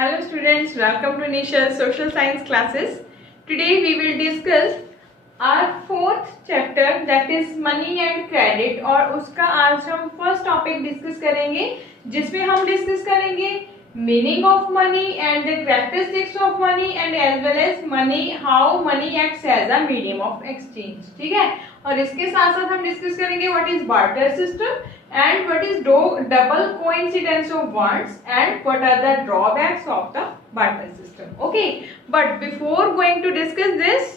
Hello students, welcome to Nisha's social science classes. Today we will discuss our fourth chapter, that is money and credit, और उसका आज हम first topic discuss करेंगे जिसमें हम discuss करेंगे meaning of money and the characteristics of money and as well as money, how money acts as a medium of exchange. ठीक है, और इसके साथ साथ हम डिस्कस करेंगे what is barter system and what is double coincidence of wants and what are the drawbacks of the barter system. Okay, but before going to discuss this,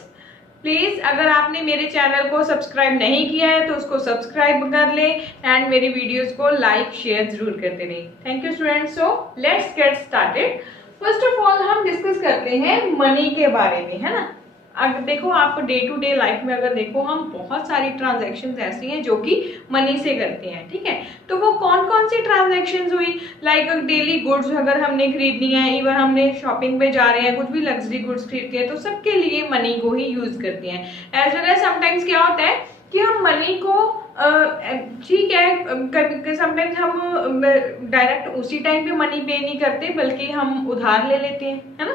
please अगर आपने मेरे चैनल को सब्सक्राइब नहीं किया है तो उसको सब्सक्राइब कर लें एंड मेरी वीडियोस को लाइक शेयर जरूर करते रहें। Thank you students. So let's get started. First of all हम डिस्कस करते हैं मनी के बारे में, है ना। अगर देखो आप डे टू डे लाइफ में अगर देखो हम बहुत सारी ट्रांजैक्शंस ऐसी हैं जो कि मनी से करते हैं। ठीक है, तो वो कौन कौन सी ट्रांजैक्शंस हुई, लाइक डेली गुड्स अगर हमने खरीदनी है, इवन हमने शॉपिंग पे जा रहे हैं, कुछ भी लग्जरी गुड्स खरीदते हैं तो सबके लिए मनी को ही यूज करते हैं। एज वेल एज समटाइम्स क्या होता है कि हम मनी को ठीक है समटाइम्स हम डायरेक्ट उसी टाइम पे मनी पे नहीं करते बल्कि हम उधार ले लेते हैं, है ना,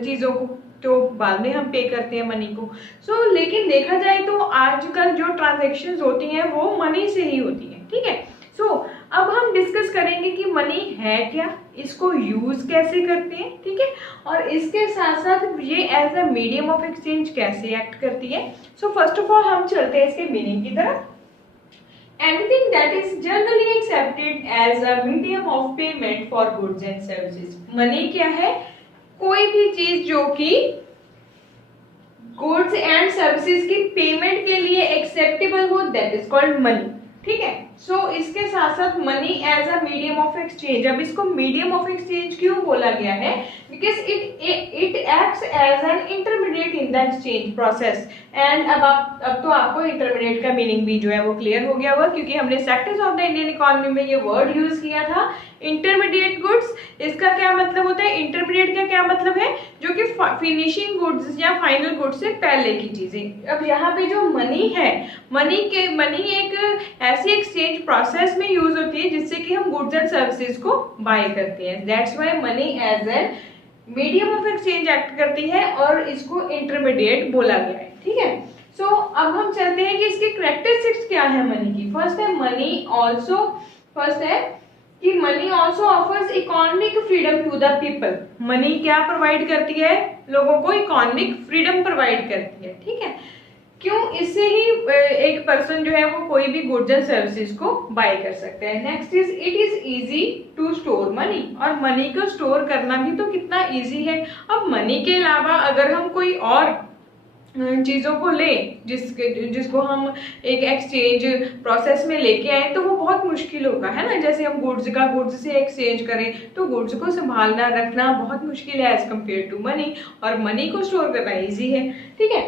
चीजों को, तो बाद में हम पे करते हैं मनी को। लेकिन देखा जाए तो आजकल जो ट्रांजैक्शंस होती हैं वो मनी से ही होती हैं। ठीक है, अब हम डिस्कस करेंगे कि मनी है क्या, इसको यूज कैसे करते हैं। ठीक है, और इसके साथ साथ ये as a medium of exchange कैसे एक्ट करती है। फर्स्ट ऑफ ऑल हम चलते हैं इसके मीनिंग की तरफ। Anything that is generally accepted as a medium of payment for goods and services. Money क्या है? कोई भी चीज जो कि गुड्स एंड सर्विसेज की पेमेंट के लिए एक्सेप्टेबल हो, दैट इज कॉल्ड मनी। ठीक है, इसके साथ साथ money as a medium of exchange. अब इसको मीडियम ऑफ एक्सचेंज क्यों बोला गया है? Because it acts as an intermediate in the exchange process. And अब तो आपको इंटरमीडिएट का मीनिंग भी जो है वो क्लियर हो गया हुआ, क्योंकि हमने sectors of the Indian economy में ये वर्ड यूज किया था, इंटरमीडिएट गुड्स। इसका क्या मतलब होता है? इंटरमीडिएट का क्या मतलब है? जो कि फिनिशिंग गुड्स या फाइनल गुड्स से पहले की चीजें। अब यहाँ पे जो मनी है, मनी एक ऐसी एक्सचेंज प्रोसेस में यूज होती है जिससे कि हम गुड्स एंड सर्विसेज को बाय करते हैं। That's why money as an medium of exchange act करती है और इसको इंटरमीडिएट बोला गया है। ठीक है, अब हम चलते हैं कि इसकी कैरेक्टरिस्टिक्स क्या है मनी की। फर्स्ट है कि money also offers economic freedom to the people. Money क्या प्रोवाइड करती है? लोगों को इकोनॉमिक फ्रीडम प्रोवाइड करती है। ठीक है, क्यों? इससे ही एक पर्सन जो है वो कोई भी गुड्स एंड सर्विसेज को बाय कर सकता है। Next is it is easy to store money. और मनी को स्टोर करना भी तो कितना इजी है। अब मनी के अलावा अगर हम कोई और चीजों को लें जिसको हम एक एक्सचेंज प्रोसेस में लेके आए तो वो बहुत मुश्किल होगा, है ना। जैसे हम गुड्स से एक्सचेंज करें तो गुड्स को संभालना रखना बहुत मुश्किल है एज कम्पेयर टू मनी, और मनी को स्टोर करना इजी है। ठीक है,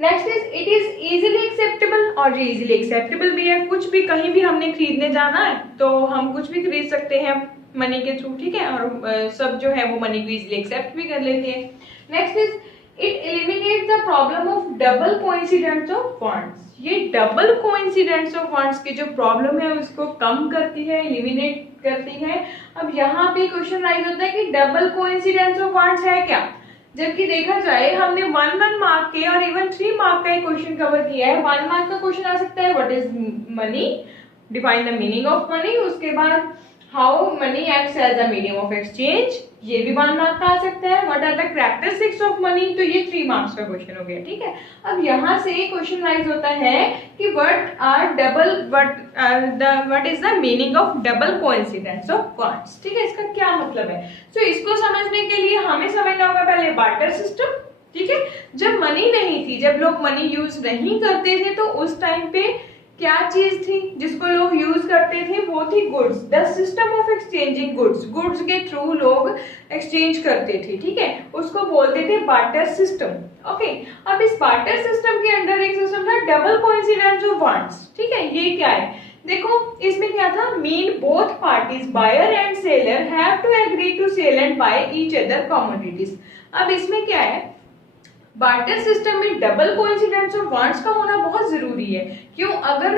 next is it is easily acceptable. और ये इजीली एक्सेप्टेबल भी है, कुछ भी कहीं भी हमने खरीदने जाना है तो हम कुछ भी खरीद सकते हैं मनी के थ्रू। ठीक है, और सब जो है वो मनी को इजीली एक्सेप्ट भी कर लेते हैं। Next is it eliminate the problem of double coincidence of funds. ये डबल कोइंसिडेंस ऑफ फंड्स की जो प्रॉब्लम है उसको कम करती है, एलिमिनेट करती है। अब यहाँ पे क्वेश्चन राइज होता है कि डबल कोइंसिडेंस ऑफ फंड्स है क्या? जबकि देखा जाए हमने 1 मार्क के और इवन 3 मार्क का एक क्वेश्चन कवर किया है। 1 मार्क का क्वेश्चन आ सकता है what is money, define the meaning of money. उसके बाद how money acts as a medium of exchange, ये भी 1 मार्क का आ सकता है। What are the characteristics of money, तो ये 3 मार्क्स का क्वेश्चन हो गया। ठीक है, अब यहाँ से क्वेश्चन राइज होता है कि what is the meaning of double coincidence of funds. ठीक है, इसका क्या मतलब है? इसको समझने के लिए हमें समझना होगा पहले बार्टर सिस्टम। ठीक है, जब मनी नहीं थी, जब लोग मनी यूज नहीं करते थे तो उस टाइम पे क्या चीज थी जिसको लोग यूज करते थे? वो थी goods. The system of exchanging goods के थ्रू लोग एक्सचेंज करते थे। ठीक है, उसको बोलते थे बार्टर सिस्टम। ओके, अब इस बार्टर सिस्टम के अंदर एक सिस्टम था डबल कोइंसिडेंस ऑफ फंड्स। ठीक है, ये क्या है? देखो इसमें क्या था, mean both parties buyer and seller have to agree to sell and buy each other commodities. अब इसमें क्या है, बार्टर सिस्टम में डबल कोइंसिडेंस ऑफ फंड्स का होना बहुत जरूरी है। क्यों? अगर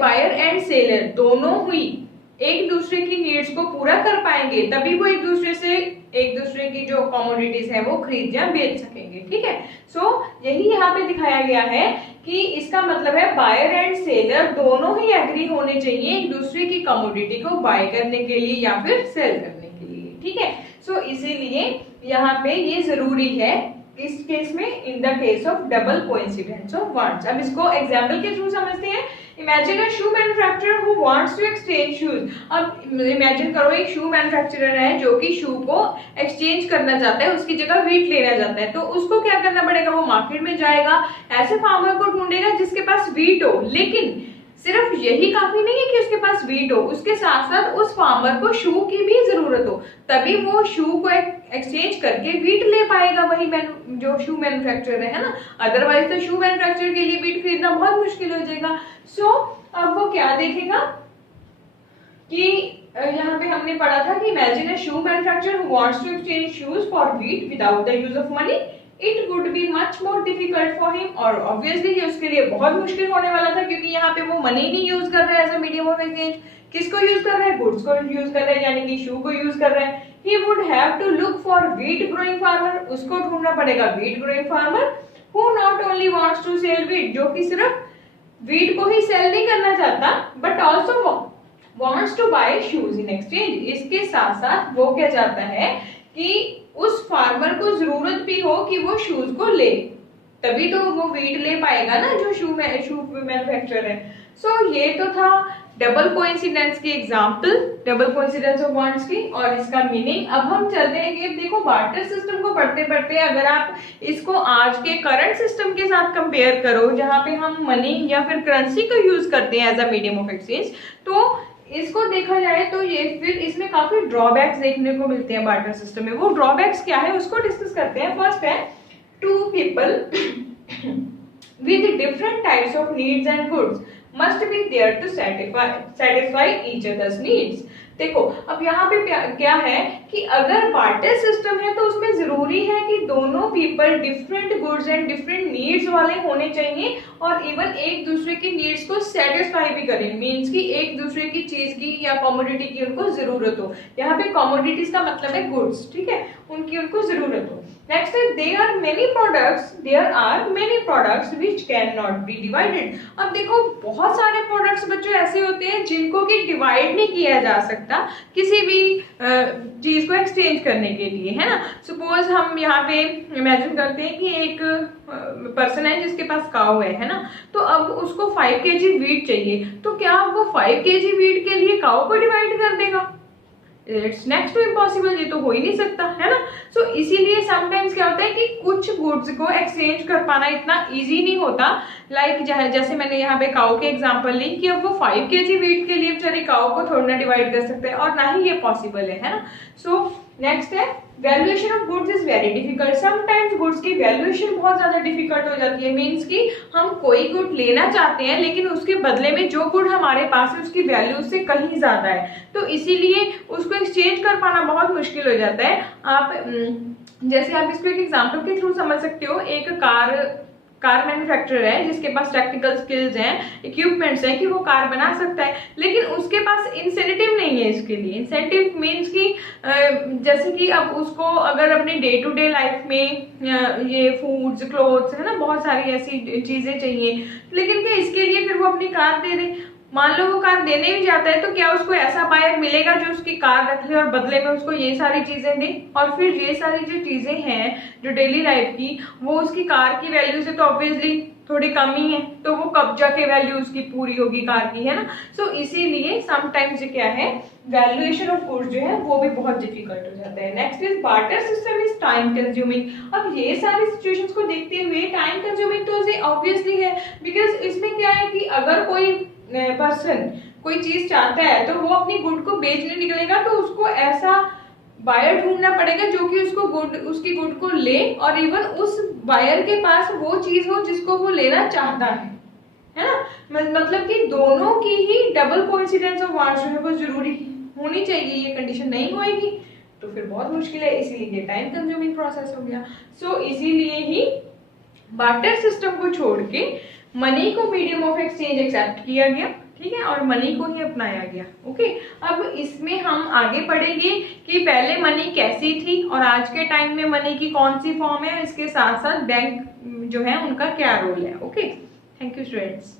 बायर एंड सेलर दोनों हुई एक दूसरे की नीड्स को पूरा कर पाएंगे तभी वो एक दूसरे से एक दूसरे की जो कमोडिटीज है वो खरीद या बेच सकेंगे, ठीक है। सो यही यहाँ पे दिखाया गया है कि इसका मतलब है बायर एंड सेलर दोनों ही एग्री होने चाहिए एक दूसरे की कमोडिटी को बाय करने के लिए या फिर सेल करने के लिए, ठीक है। सो इसीलिए यहाँ पे ये जरूरी है इस केस में, in the case of double coincidence of wants. अब इसको एग्जांपल के थ्रू समझते हैं। Imagine a shoe manufacturer who wants to exchange shoes. अब इमेजिन करो एक शू मैन्युफैक्चरर है जो कि शू को एक्सचेंज करना चाहता है, उसकी जगह व्हीट लेना चाहता है। तो उसको क्या करना पड़ेगा, वो मार्केट में जाएगा, ऐसे फार्मर को ढूंढेगा जिसके पास व्हीट हो। लेकिन सिर्फ यही काफी नहीं है कि उसके पास व्हीट हो, उसके साथ साथ उस फार्मर को शू की भी जरूरत हो, तभी वो शू को एक्सचेंज करके व्हीट ले पाएगा वही जो शू मैन्युफैक्चरर है ना। अदरवाइज तो शू मैन्युफैक्चरर के लिए व्हीट खरीदना बहुत मुश्किल हो जाएगा। सो अब वो क्या देखेगा कि यहाँ पे हमने पढ़ा था कि imagine a shoe manufacturer who wants to exchange shoes for wheat without the use of money, it would be much more difficult for him. और ऑब्वियसली ये उसके लिए बहुत मुश्किल होने वाला था, क्योंकि यहाँ पे वो मनी नहीं यूज कर रहा है as a medium of exchange. किसको यूज कर रहा है, गुड्स को यूज कर रहा है, यानी कि शू को यूज कर रहा है। He would have to look for wheat growing farmer, उसको ढूंढना पड़ेगा wheat growing farmer who not only wants to sell wheat, जो कि सिर्फ व्हीट को ही सेल नहीं करना चाहता but also wants to buy shoes in exchange. इसके साथ साथ वो क्या चाहता है कि उस फार्मर को जरूरत भी हो कि वो शूज को ले, तभी तो वो व्हीट ले पाएगा ना जो शू मैन्युफैक्चरर है। सो ये तो था डबल कोइंसिडेंस की example, double coincidence of wants की और इसका मीनिंग। अब हम चलते हैं कि देखो बार्टर सिस्टम को पढ़ते पढ़ते अगर आप इसको आज के करंट सिस्टम के साथ कंपेयर करो, जहां पे हम मनी या फिर करेंसी को यूज करते हैं as a medium of exchange, तो इसको देखा जाए तो ये फिर इसमें काफी ड्रॉबैक्स देखने को मिलते हैं बार्टर सिस्टम में। वो ड्रॉबैक्स क्या है उसको डिस्कस करते हैं। फर्स्ट है, two people with different types of needs and goods must be there to satisfy each other's needs। देखो अब यहाँ पे क्या है कि अगर बार्टर सिस्टम है तो उसमें जरूरी है कि दोनों people different goods and different needs वाले होने चाहिए और इवन एक दूसरे की नीड्स को सेटिस्फाई भी करें। मींस कि एक दूसरे की चीज की या कमोडिटी की उनको जरूरत हो। यहाँ पे कमोडिटीज का मतलब है गुड्स, ठीक है, उनकी उनको जरूरत हो। नेक्स्ट है, there are many products which can not be divided. अब देखो बहुत सारे प्रोडक्ट्स बच्चों ऐसे होते हैं जिनको कि डिवाइड नहीं किया जा सकता किसी भी चीज को एक्सचेंज करने के लिए, है ना। सपोज हम यहाँ पे इमेजिन करते हैं कि एक पर्सन है जिसके पास काऊ है ना, तो अब उसको 5 kg व्हीट चाहिए, तो क्या वो 5 kg व्हीट के लिए काऊ को डिवाइड कर देगा? इट्स नेक्स्ट टू इम्पॉसिबल, ये तो हो ही नहीं सकता, है ना। सो इसीलिए समटाइम्स क्या होता है कि कुछ गुड्स को एक्सचेंज कर पाना इतना इजी नहीं होता। लाइक जैसे मैंने यहाँ पे काऊ के एग्जांपल ली कि अब वो 5 kg व्हीट के लिए बेचारे काऊ को थोड़ा ना डिवाइड कर सकते हैं और ना ही ये पॉसिबल है ना। सो नेक्स्ट है, valuation of goods is very difficult. Sometimes goods की वैल्यूएशन बहुत ज्यादा डिफिकल्ट हो जाती है। मींस कि हम कोई गुड लेना चाहते हैं लेकिन उसके बदले में जो गुड हमारे पास है उसकी वैल्यू उससे कहीं ज्यादा है, तो इसीलिए उसको एक्सचेंज कर पाना बहुत मुश्किल हो जाता है। आप जैसे आप इसको एक एग्जांपल के थ्रू समझ सकते हो। एक कार मैन्युफैक्चरर है जिसके पास टेक्निकल स्किल्स हैं, इक्विपमेंट्स हैं कि वो कार बना सकता है, लेकिन उसके पास इंसेंटिव नहीं है इसके लिए। इंसेंटिव मींस कि जैसे कि अब उसको अगर अपने डे टू डे लाइफ में ये फूड्स, क्लोथ्स, है ना, बहुत सारी ऐसी चीजें चाहिए, लेकिन क्या इसके लिए फिर वो अपनी कार दे दे? मान लो वो कार देने भी जाता है तो क्या उसको ऐसा बायर मिलेगा जो उसकी कार रख ले और बदले में उसको ये सारी चीजें दे? और फिर ये सारी जो चीजें हैं जो डेली लाइफ की, वो उसकी कार की वैल्यू से तो ऑब्वियसली थोड़ी कम ही है, तो वो कब जाके वैल्यू उसकी पूरी होगी कार की, है ना। सो इसीलिए समटाइम्स क्या है, वैल्यूएशन ऑफ गुड्स जो है वो भी बहुत डिफिकल्ट हो जाता है। Next is barter system is time consuming. अब ये सारी सिचुएशंस को देखते हुए टाइम कंज्यूमिंग तो ऑब्वियसली है, बिकॉज इसमें क्या है कि अगर कोई पर्सन कोई चीज चाहता है तो वो अपनी गुड को बेचने निकलेगा तो उसको ऐसा बायर ढूंढना पड़ेगा जो कि उसकी गुड को ले और इवन उस बायर के पास वो चीज हो जिसको वो लेना चाहता है ना। मतलब कि दोनों की ही डबल कोइंसिडेंस ऑफ वांट्स जो है वो जरूरी होनी चाहिए। ये कंडीशन नहीं होएगी तो फिर बहुत मुश्किल है, इसीलिए टाइम कंज्यूमिंग प्रोसेस हो गया। सो इसीलिए ही बार्टर सिस्टम को छोड़ के मनी को मीडियम ऑफ एक्सचेंज एक्सेप्ट किया गया ठीक है, और मनी को ही अपनाया गया। ओके, अब इसमें हम आगे पढ़ेंगे कि पहले मनी कैसी थी और आज के टाइम में मनी की कौन सी फॉर्म है, इसके साथ साथ बैंक जो है उनका क्या रोल है। Okay, thank you students.